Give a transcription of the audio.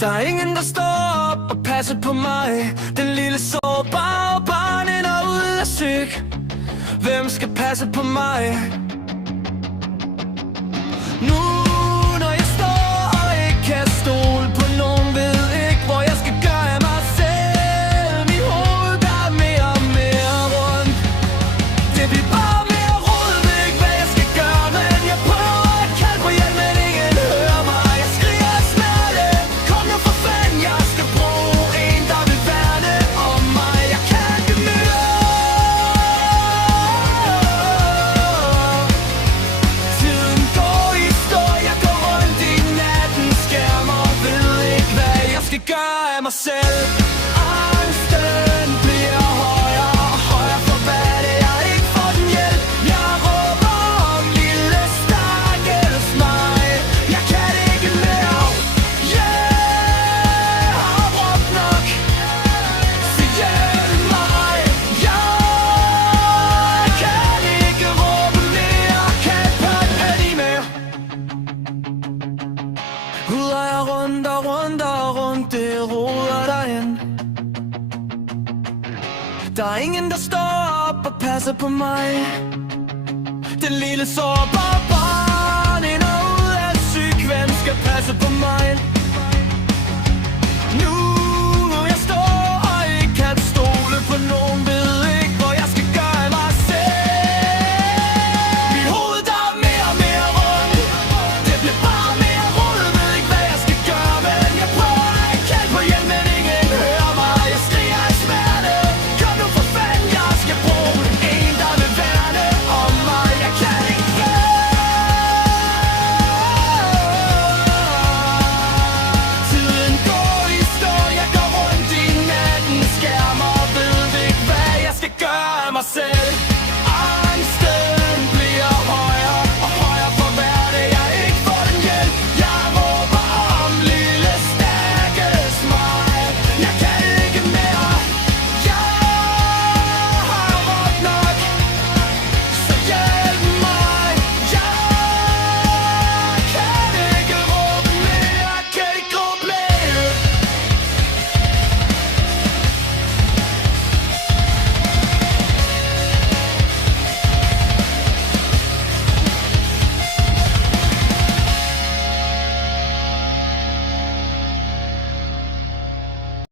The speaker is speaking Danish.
Der er ingen, der står op og passer på mig. Den lille sårbare barn ender ud af syg. Hvem skal passe på mig? Nu når jeg står og ikke kan stole på nogen, ved ikke hvor jeg skal gøre af mig selv. Mit hoved der er mere og mere rundt. Det bliver bare mere rod, ved ikke hvad jeg skal gøre. Men jeg prøver at kalde på hjælp, men ingen hører mig. Jeg skriger af smerte, kom nu for fanden. Jeg skal bruge en, der vil værne om mig. Jeg kan ikke mere. Tiden går i stå, jeg går rundt i natten, skærmer, ved ikke hvad jeg skal gøre af mig selv. Angsten bliver højere og højere, for hvad det er, ikke får den hjælp. Jeg råber om lille stakkels mig. Jeg kan det ikke mere. Jeg har råbt nok, så hjælp mig. Jeg kan ikke råbe mere, kan ikke pakke mere. Ruder jeg rundt og rundt og rundt, det roder derind. Der er ingen, der står op og passer på mig. Den lille sårbare